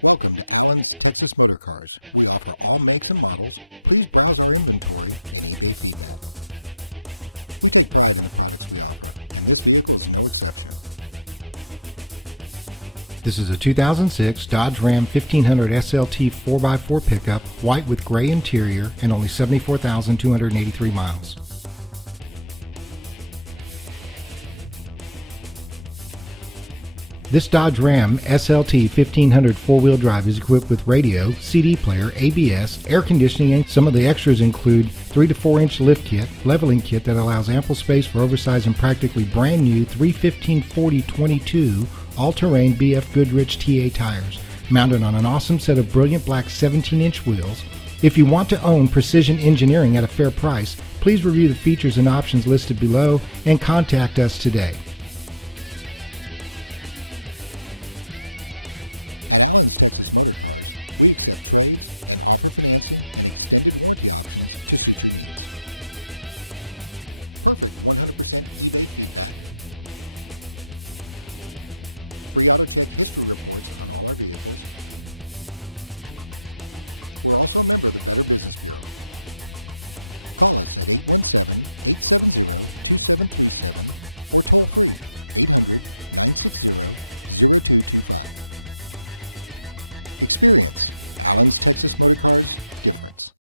Welcome to Allen's Texas Motor Cars. We offer all makes and models. Please browse our inventory and eBay feedback. We take pride in the products we offer, and this vehicle is no exception. This is a 2006 Dodge Ram 1500 SLT 4x4 pickup, white with gray interior and only 74,283 miles. This Dodge Ram SLT 1500 4-wheel drive is equipped with radio, CD player, ABS, air conditioning, and some of the extras include 3 to 4 inch lift kit, leveling kit that allows ample space for oversized and practically brand new 315/40/22 all-terrain BF Goodrich TA tires, mounted on an awesome set of brilliant black 17-inch wheels. If you want to own precision engineering at a fair price, please review the features and options listed below and contact us today. At Allen's Texas Motor Cars, we accept trades and offer financing and extended warranty options to suit your needs. Perfect 100% eBay feedback. Free auto check history reports on all our vehicles. We're also a member of the Better Business Bureau. Call us at 817-870-2737 or toll free 800-960-0225. Experience Allen's Texas Motor Cars difference.